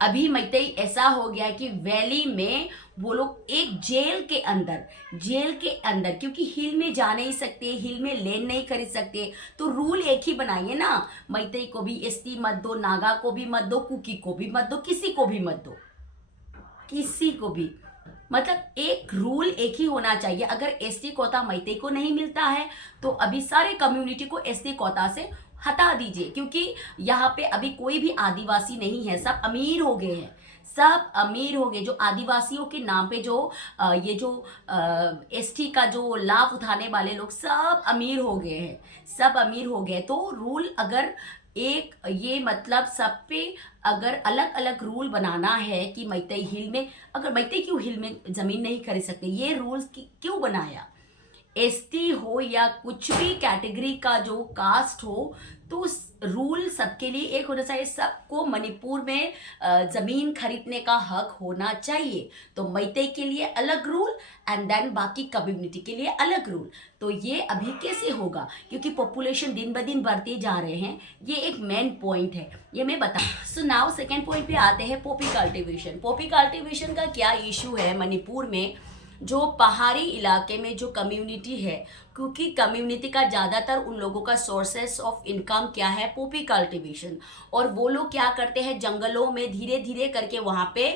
अभी मैतई ऐसा हो गया है कि वैली में वो लोग एक जेल के अंदर क्योंकि हिल में जा नहीं सकते, हिल में लैंड नहीं खरीद सकते, तो रूल एक ही बनाइए ना, मैतई को भी एसटी मत दो, नागा को भी मत दो, कुकी को भी मत दो, किसी को भी मत दो, किसी को भी, मतलब एक रूल एक ही होना चाहिए। अगर एसटी कोटा मैतई को नहीं मिलता है तो अभी सारे कम्युनिटी को एसटी कोटा से हटा दीजिए, क्योंकि यहाँ पे अभी कोई भी आदिवासी नहीं है, सब अमीर हो गए हैं, सब अमीर हो गए। जो आदिवासियों के नाम पे जो ये जो एसटी का जो लाभ उठाने वाले लोग सब अमीर हो गए हैं, सब अमीर हो गए। तो रूल अगर एक ये मतलब सब पे अगर अलग अलग रूल बनाना है कि मैतई हिल में, अगर मैतई क्यों हिल में ज़मीन नहीं खरीद सकते, ये रूल्स क्यों बनाया? एसटी हो या कुछ भी कैटेगरी का जो कास्ट हो, तो रूल सबके लिए एक होना चाहिए, सबको मणिपुर में ज़मीन खरीदने का हक होना चाहिए। तो मैतई के लिए अलग रूल एंड देन बाकी कम्युनिटी के लिए अलग रूल। तो ये अभी कैसे होगा, क्योंकि पॉपुलेशन दिन ब दिन बढ़ते जा रहे हैं, ये एक मेन पॉइंट है, ये मैं बता। सो नाउ सेकेंड पॉइंट पे आते हैं, पॉपी कल्टिवेशन। पॉपी कल्टिवेशन का क्या इशू है मणिपुर में? जो पहाड़ी इलाके में जो कम्युनिटी है, क्योंकि कम्युनिटी का ज़्यादातर उन लोगों का सोर्सेस ऑफ इनकम क्या है? Poppy cultivation. और वो लोग क्या करते हैं, जंगलों में धीरे धीरे करके वहाँ पे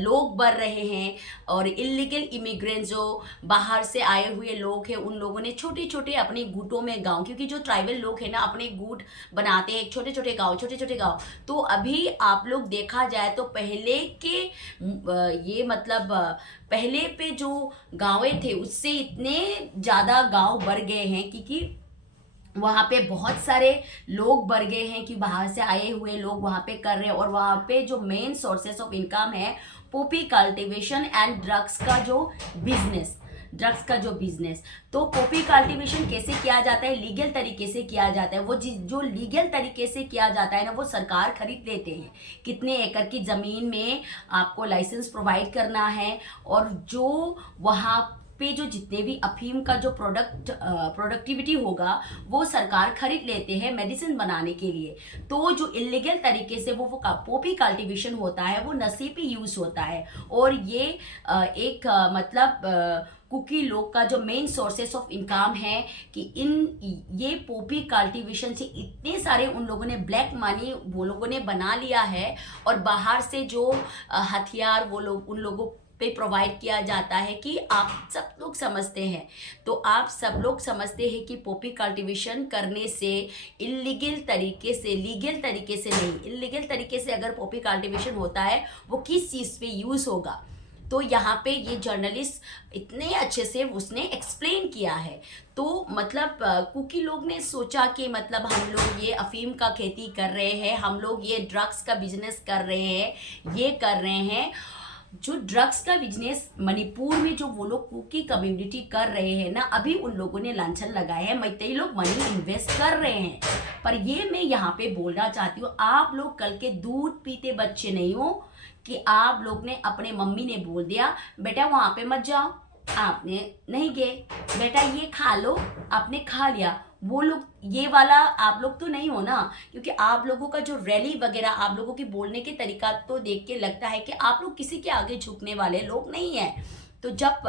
लोग बढ़ रहे हैं, और इलीगल इमिग्रेंट्स जो बाहर से आए हुए लोग हैं, उन लोगों ने छोटे छोटे अपने गुटों में गांव, क्योंकि जो ट्राइबल लोग हैं ना अपने गुट बनाते हैं, छोटे छोटे गांव। तो अभी आप लोग देखा जाए तो पहले के ये मतलब पहले पे जो गाँवें थे उससे इतने ज़्यादा गांव बढ़ गए हैं, क्योंकि वहाँ पे बहुत सारे लोग बढ़ गए हैं कि बाहर से आए हुए लोग वहाँ पे कर रहे हैं। और वहाँ पे जो मेन सोर्सेस ऑफ इनकम है पॉपी कल्टीवेशन एंड ड्रग्स का जो बिजनेस। तो पॉपी कल्टीवेशन कैसे किया जाता है? लीगल तरीके से किया जाता है। वो जो लीगल तरीके से किया जाता है ना, वो सरकार खरीद लेते हैं। कितने एकड़ की ज़मीन में आपको लाइसेंस प्रोवाइड करना है, और जो वहाँ पे जो जितने भी अफीम का जो प्रोडक्टिविटी होगा वो सरकार खरीद लेते हैं मेडिसिन बनाने के लिए। तो जो इलीगल तरीके से वो पॉपी कल्टीवेशन होता है वो नशे पे यूज़ होता है। और ये एक मतलब कुकी लोग का जो मेन सोर्सेस ऑफ इनकम है कि ये पॉपी कल्टीवेशन से इतने सारे उन लोगों ने ब्लैक मनी वो लोगों ने बना लिया है, और बाहर से जो हथियार वो लोग उन लोगों पे प्रोवाइड किया जाता है कि आप सब लोग समझते हैं। तो आप सब लोग समझते हैं कि पॉपी कल्टीवेशन करने से लीगल तरीके से इलीगल तरीके से अगर पॉपी कल्टीवेशन होता है वो किस चीज़ पे यूज़ होगा। तो यहाँ पे ये जर्नलिस्ट इतने अच्छे से उसने एक्सप्लेन किया है। तो मतलब कुकी लोग ने सोचा कि मतलब हम लोग ये अफीम का खेती कर रहे हैं, हम लोग ये ड्रग्स का बिजनेस कर रहे हैं, ये कर रहे हैं। जो ड्रग्स का बिजनेस मणिपुर में जो वो लोग कुकी कम्युनिटी कर रहे हैं ना, अभी उन लोगों ने लांछन लगाए हैं, मैतई लोग मनी इन्वेस्ट कर रहे हैं। पर ये मैं यहाँ पे बोलना चाहती हूँ, आप लोग कल के दूध पीते बच्चे नहीं हो कि आप लोग ने अपने मम्मी ने बोल दिया बेटा वहाँ पे मत जाओ, आपने नहीं गए, बेटा ये खा लो, आपने खा लिया। वो लोग ये वाला आप लोग तो नहीं हो ना, क्योंकि आप लोगों का जो रैली वगैरह आप लोगों की बोलने के तरीका तो देख के लगता है कि आप लोग किसी के आगे झुकने वाले लोग नहीं हैं। तो जब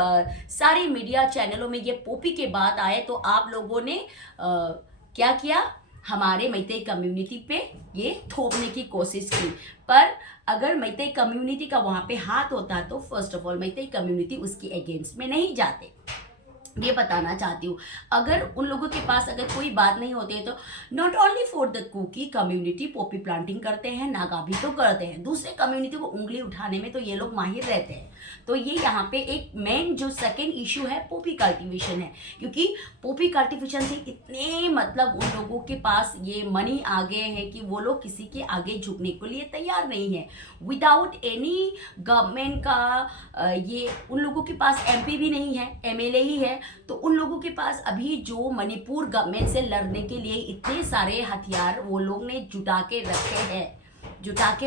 सारे मीडिया चैनलों में ये पॉपी के बात आए तो आप लोगों ने क्या किया, हमारे मैतई कम्युनिटी पे ये थोपने की कोशिश की। पर अगर मैतेई कम्युनिटी का वहाँ पे हाथ होता तो first of all Meitei community उसके अगेंस्ट में नहीं जाते, ये बताना चाहती हूँ। अगर उन लोगों के पास अगर कोई बात नहीं होती है तो not only for the Kuki community poppy planting करते हैं, नागा भी तो करते हैं, दूसरे कम्युनिटी को उंगली उठाने में तो ये लोग माहिर रहते हैं। तो ये यहाँ पे एक मेन जो सेकेंड इशू है पॉपी कल्टीवेशन है, क्योंकि पॉपी कल्टीवेशन से इतने मतलब उन लोगों के पास ये मनी आ गए हैं कि वो लोग किसी के आगे झुकने के लिए तैयार नहीं है। विदाउट एनी गवर्नमेंट का ये उन लोगों के पास एमपी भी नहीं है, एमएलए ही है, तो उन लोगों के पास अभी जो मणिपुर गवर्नमेंट से लड़ने के लिए इतने सारे हथियार वो लोग ने जुटा के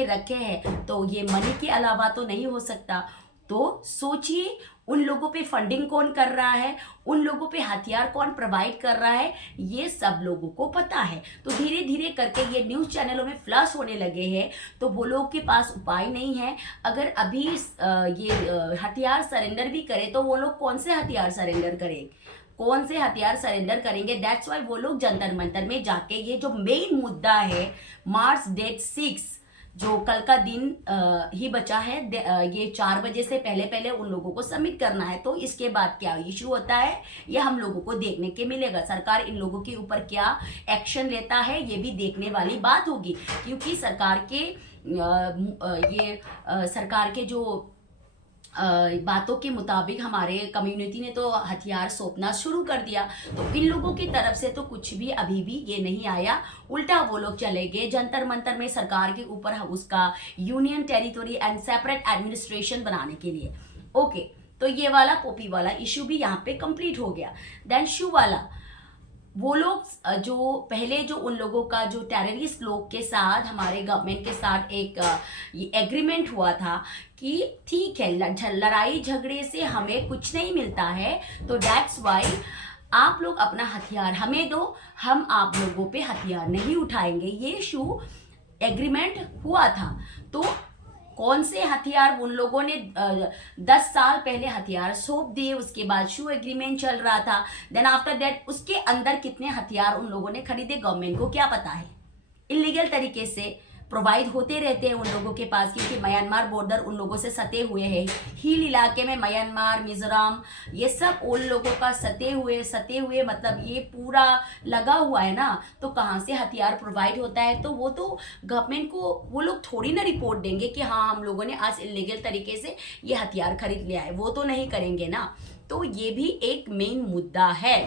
रखे हैं, तो ये मनी के अलावा तो नहीं हो सकता। तो सोचिए उन लोगों पे फंडिंग कौन कर रहा है, उन लोगों पे हथियार कौन प्रोवाइड कर रहा है, ये सब लोगों को पता है। तो धीरे धीरे करके ये न्यूज़ चैनलों में फ्लश होने लगे हैं, तो वो लोग के पास उपाय नहीं है। अगर अभी ये हथियार सरेंडर भी करे तो वो लोग कौन से हथियार सरेंडर करेंगे। दैट्स वाई वो लोग जंतर मंतर में जाके ये जो मेन मुद्दा है मार्च डेट 6 जो कल का दिन ही बचा है, ये 4 बजे से पहले उन लोगों को सबमिट करना है। तो इसके बाद क्या इश्यू होता है ये हम लोगों को देखने के मिलेगा। सरकार इन लोगों के ऊपर क्या एक्शन लेता है ये भी देखने वाली बात होगी, क्योंकि सरकार के जो बातों के मुताबिक हमारे कम्युनिटी ने तो हथियार सौंपना शुरू कर दिया, तो इन लोगों की तरफ से तो कुछ भी अभी भी ये नहीं आया। उल्टा वो लोग चले गए जंतर मंतर में सरकार के ऊपर उसका union territory and separate administration बनाने के लिए। ओके, तो ये वाला पोपी वाला इशू भी यहाँ पे कंप्लीट हो गया। देन शू वाला, वो लोग जो पहले जो उन लोगों का जो टेररिस्ट लोग के साथ हमारे गवर्नमेंट के साथ एक ये एग्रीमेंट हुआ था कि ठीक है लड़ाई झगड़े से हमें कुछ नहीं मिलता है, तो दैट्स वाई आप लोग अपना हथियार हमें दो, हम आप लोगों पे हथियार नहीं उठाएंगे। ये इशू एग्रीमेंट हुआ था। तो कौन से हथियार उन लोगों ने 10 साल पहले हथियार सौंप दिए, उसके बाद शू एग्रीमेंट चल रहा था। देन आफ्टर दैट उसके अंदर कितने हथियार उन लोगों ने खरीदे गवर्नमेंट को क्या पता है। इलीगल तरीके से प्रोवाइड होते रहते हैं उन लोगों के पास, क्योंकि म्यांमार बॉर्डर उन लोगों से सटे हुए हैं। हिल इलाके में म्यांमार, मिजोरम, ये सब उन लोगों का सटे हुए मतलब ये पूरा लगा हुआ है ना, तो कहाँ से हथियार प्रोवाइड होता है। तो वो तो गवर्नमेंट को वो लोग थोड़ी ना रिपोर्ट देंगे कि हाँ हम लोगों ने आज इलीगल तरीके से ये हथियार खरीद लिया है, वो तो नहीं करेंगे ना। तो ये भी एक मेन मुद्दा है।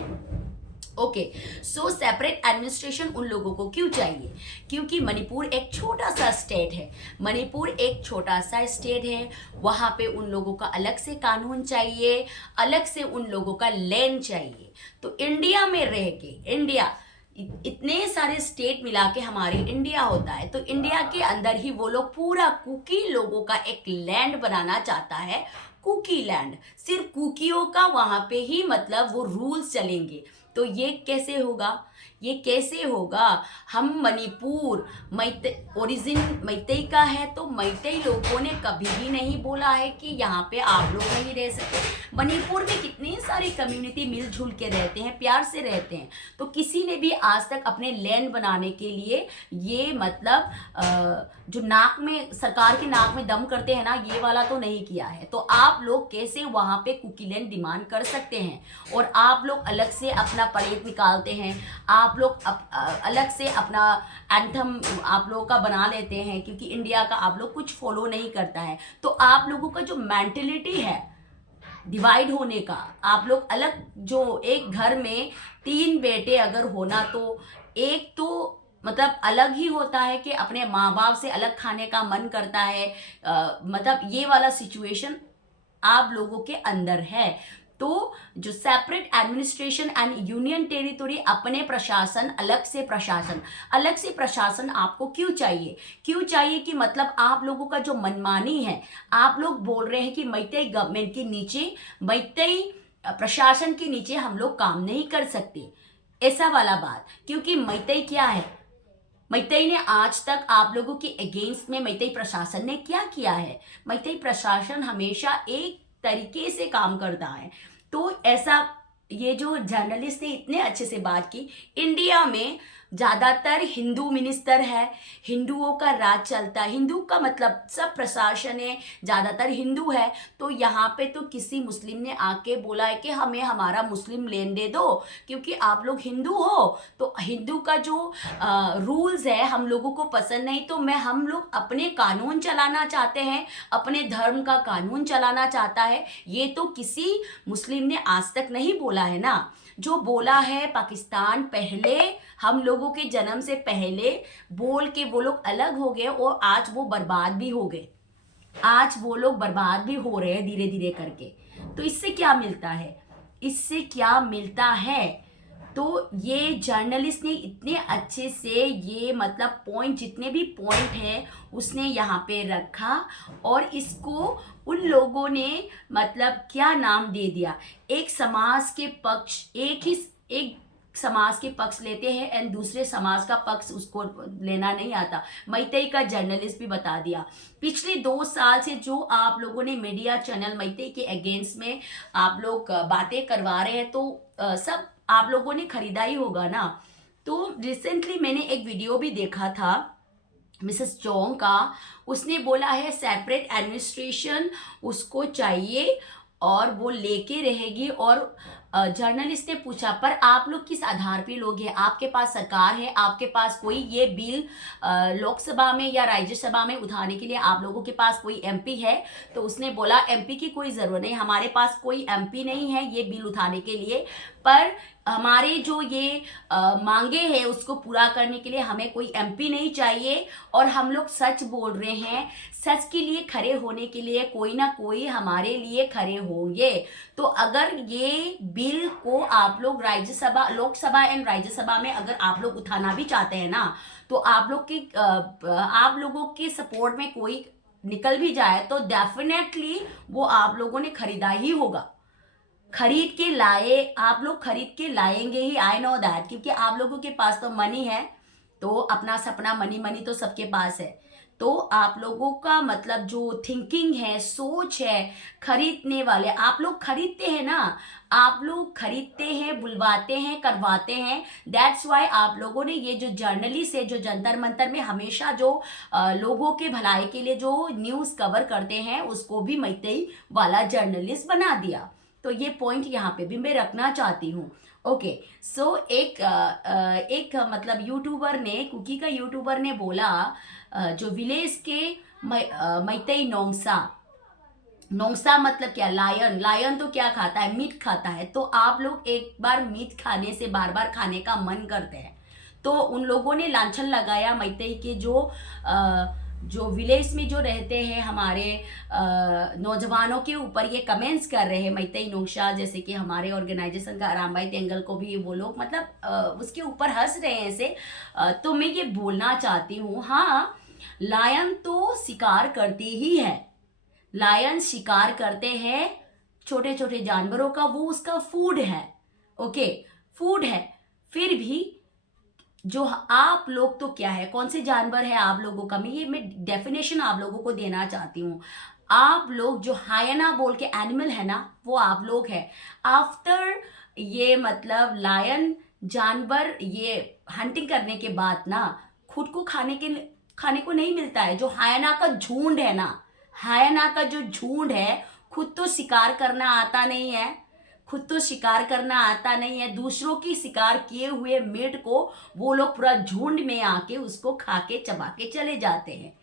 ओके, सो सेपरेट एडमिनिस्ट्रेशन उन लोगों को क्यों चाहिए, क्योंकि मणिपुर एक छोटा सा स्टेट है। वहाँ पे उन लोगों का अलग से कानून चाहिए, अलग से उन लोगों का लैंड चाहिए। तो इंडिया में रह के इतने सारे स्टेट मिला के हमारे इंडिया होता है, तो इंडिया के अंदर ही वो लोग पूरा कुकी लोगों का एक लैंड बनाना चाहता है, कुकी लैंड। सिर्फ कुकियों का वहां पे ही मतलब वो रूल्स चलेंगे। तो ये कैसे होगा। हम मणिपुर ओरिजिन मैतेई का है, तो मैतेई लोगों ने कभी भी नहीं बोला है कि यहाँ पे आप लोग नहीं रह सकते। मणिपुर में कितने सारे कम्युनिटी मिलजुल के रहते हैं, प्यार से रहते हैं, तो किसी ने भी आज तक अपने लैंड बनाने के लिए ये मतलब जो सरकार के नाक में दम करते हैं ना, ये वाला तो नहीं किया है। तो आप लोग कैसे वहाँ पे कुकी लैंड डिमांड कर सकते हैं, और आप लोग अलग से अपना परेड निकालते हैं, आप लोग अलग से अपना एंथम आप लोगों का बना लेते हैं, क्योंकि इंडिया का आप लोग कुछ फॉलो नहीं करता है। तो आप लोगों का जो मेंटेलिटी है डिवाइड होने का, आप लोग अलग, जो एक घर में 3 बेटे अगर होना, तो एक तो मतलब अलग ही होता है कि अपने माँ बाप से अलग खाने का मन करता है, मतलब ये वाला सिचुएशन आप लोगों के अंदर है। तो जो separate administration and union territory, अपने प्रशासन, अलग से प्रशासन आपको क्यों चाहिए कि मतलब आप लोगों का जो मनमानी है, आप लोग बोल रहे हैं कि मैतेई गवर्नमेंट के नीचे, मैतेई प्रशासन के नीचे हम लोग काम नहीं कर सकते, ऐसा वाला बात। क्योंकि मैतेई क्या है, मैतेई ने आज तक आप लोगों के अगेंस्ट में मैतेई प्रशासन ने क्या किया है। मैतेई प्रशासन हमेशा एक तरीके से काम करता है। तो ऐसा ये जो जर्नलिस्ट ने इतने अच्छे से बात की, इंडिया में ज़्यादातर हिंदू मिनिस्टर है, हिंदुओं का राज चलता है, हिंदू का मतलब सब प्रशासन है, ज़्यादातर हिंदू है। तो यहाँ पे तो किसी मुस्लिम ने आके बोला है कि हमें हमारा मुस्लिम लेन दे दो, क्योंकि आप लोग हिंदू हो। तो हिंदू का जो रूल्स है हम लोगों को पसंद नहीं, तो हम लोग अपने कानून चलाना चाहते हैं, अपने धर्म का कानून चलाना चाहता है। ये तो किसी मुस्लिम ने आज तक नहीं बोला है ना। जो बोला है पाकिस्तान पहले, हम लोगों के जन्म से पहले बोल के वो लोग अलग हो गए और आज वो बर्बाद भी हो गए। आज वो लोग बर्बाद भी हो रहे हैं धीरे धीरे करके। तो इससे क्या मिलता है? इससे क्या मिलता है? तो ये जर्नलिस्ट ने इतने अच्छे से ये मतलब पॉइंट, जितने भी पॉइंट हैं उसने यहाँ पे रखा, और इसको उन लोगों ने मतलब क्या नाम दे दिया, एक समाज के पक्ष, एक समाज के पक्ष लेते हैं एंड दूसरे समाज का पक्ष उसको लेना नहीं आता। मैतेई का जर्नलिस्ट भी बता दिया। पिछले 2 साल से जो आप लोगों ने मीडिया चैनल मैतेई के अगेंस्ट में आप लोग बातें करवा रहे हैं, तो सब आप लोगों ने खरीदा ही होगा ना। तो रिसेंटली मैंने एक वीडियो भी देखा था मिसेस चोंग का, उसने बोला है सेपरेट एडमिनिस्ट्रेशन उसको चाहिए और वो लेके रहेगी। और जर्नलिस्ट ने पूछा, पर आप लोग किस आधार पे लोग हैं? आपके पास सरकार है, आपके पास कोई ये बिल लोकसभा में या राज्यसभा में उठाने के लिए आप लोगों के पास कोई एमपी है? तो उसने बोला एमपी की कोई ज़रूरत नहीं, हमारे पास कोई एमपी नहीं है ये बिल उठाने के लिए, पर हमारे जो ये मांगे हैं उसको पूरा करने के लिए हमें कोई एमपी नहीं चाहिए, और हम लोग सच बोल रहे हैं, सच के लिए खड़े होने के लिए कोई ना कोई हमारे लिए खड़े होंगे। तो अगर ये बिल को आप लोग राज्यसभा, लोकसभा एंड राज्यसभा में अगर आप लोग उठाना भी चाहते हैं ना, तो आप लोगों के सपोर्ट में कोई निकल भी जाए तो डेफिनेटली वो आप लोगों ने खरीदा ही होगा, खरीद के लाए, आप लोग खरीद के लाएंगे ही। आई नो दैट, क्योंकि आप लोगों के पास तो मनी है, तो अपना सपना मनी तो सबके पास है। तो आप लोगों का मतलब जो थिंकिंग है, सोच है, खरीदने वाले आप लोग खरीदते हैं ना, आप लोग खरीदते हैं, बुलवाते हैं, करवाते हैं। दैट्स वाई आप लोगों ने ये जो जर्नलिस्ट है, जो जंतर मंतर में हमेशा जो लोगों के भलाई के लिए जो न्यूज़ कवर करते हैं, उसको भी मैतेई वाला जर्नलिस्ट बना दिया। तो ये पॉइंट यहाँ पे भी मैं रखना चाहती हूँ। ओके, सो एक मतलब यूट्यूबर ने, कुकी का यूट्यूबर ने बोला, जो विलेज के मैतेई नोंगसा, नोंगसा मतलब क्या? लायन। लायन तो क्या खाता है? मीट खाता है। तो आप लोग एक बार मीट खाने से बार बार खाने का मन करते हैं, तो उन लोगों ने लांछन लगाया मैतेई के जो विलेज में जो रहते हैं हमारे नौजवानों के ऊपर। ये कमेंट्स कर रहे हैं मैतेई नोंगशा, जैसे कि हमारे ऑर्गेनाइजेशन का रामबाई तेंगल को भी वो लोग मतलब उसके ऊपर हंस रहे हैं ऐसे। तो मैं ये बोलना चाहती हूँ, हाँ, लायन तो शिकार करती ही है, लायन शिकार करते हैं छोटे छोटे जानवरों का, वो उसका फूड है। ओके, फूड है। फिर भी जो आप लोग तो क्या है, कौन से जानवर है आप लोगों का, मैं डेफिनेशन आप लोगों को देना चाहती हूँ। आप लोग जो हायना बोल के एनिमल है ना, वो आप लोग है। आफ्टर ये मतलब लायन जानवर ये हंटिंग करने के बाद ना खुद को खाने को नहीं मिलता है। जो हायना का झुंड है ना, हायना का जो झुंड है, खुद तो शिकार करना आता नहीं है, खुद तो शिकार करना आता नहीं है, दूसरों की शिकार किए हुए मीट को वो लोग पूरा झुंड में आके उसको खा के चबा के चले जाते हैं।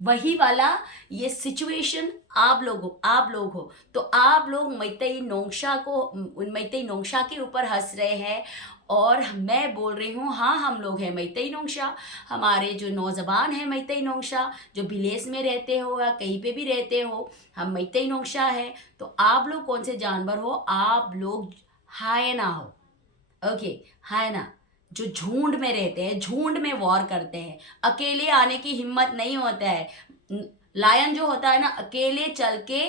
वही वाला ये सिचुएशन आप लोग हो। तो आप लोग मैतेई नोंगशा के ऊपर हंस रहे हैं, और मैं बोल रही हूँ, हाँ, हम लोग हैं मैतेई नोंगशा। हमारे जो नौजवान हैं मैतेई नोंगशा, जो विलेज में रहते हो या कहीं पे भी रहते हो, हम मैतेई नोंगशा है। तो आप लोग कौन से जानवर हो? आप लोग हायना हो। ओके, हायना जो झुंड में रहते हैं, झुंड में वॉर करते हैं, अकेले आने की हिम्मत नहीं होता है। लायन जो होता है ना, अकेले चल के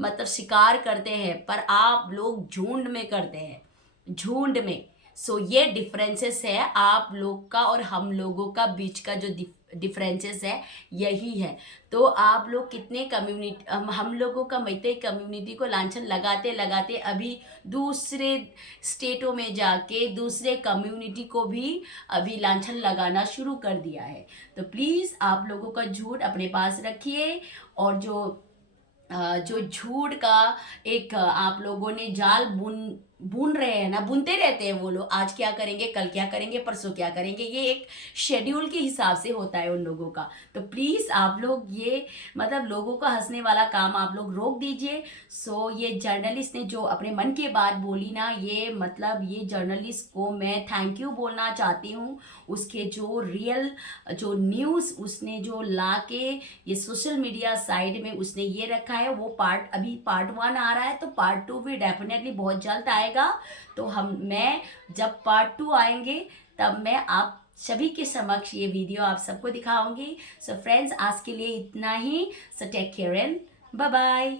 मतलब शिकार करते हैं, पर आप लोग झुंड में करते हैं, झुंड में। सो ये डिफरेंसेस है आप लोग का और हम लोगों का बीच का जो डिफरेंसेस है यही है। तो आप लोग कितने कम्युनिटी, हम लोगों का मैते कम्युनिटी को लांछन लगाते लगाते अभी दूसरे स्टेटों में जाके दूसरे कम्युनिटी को भी अभी लांछन लगाना शुरू कर दिया है। तो प्लीज़ आप लोगों का झूठ अपने पास रखिए, और जो झूठ का एक आप लोगों ने जाल बुन रहे हैं ना, बुनते रहते हैं वो लोग, आज क्या करेंगे, कल क्या करेंगे, परसों क्या करेंगे, ये एक शेड्यूल के हिसाब से होता है उन लोगों का। तो प्लीज़ आप लोग ये मतलब लोगों का हंसने वाला काम आप लोग रोक दीजिए। सो ये जर्नलिस्ट ने जो अपने मन की बात बोली ना, ये मतलब ये जर्नलिस्ट को मैं थैंक यू बोलना चाहती हूँ। उसके जो रियल जो न्यूज़ उसने जो ला के ये सोशल मीडिया साइड में उसने ये रखा है, वो अभी पार्ट 1 आ रहा है, तो पार्ट 2 भी डेफिनेटली बहुत जल्द आएगा। तो मैं जब पार्ट 2 आएंगे तब मैं आप सभी के समक्ष ये वीडियो आप सबको दिखाऊंगी। सो फ्रेंड्स, आज के लिए इतना ही। So take care and bye bye.